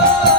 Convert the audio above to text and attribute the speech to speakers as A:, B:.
A: Oh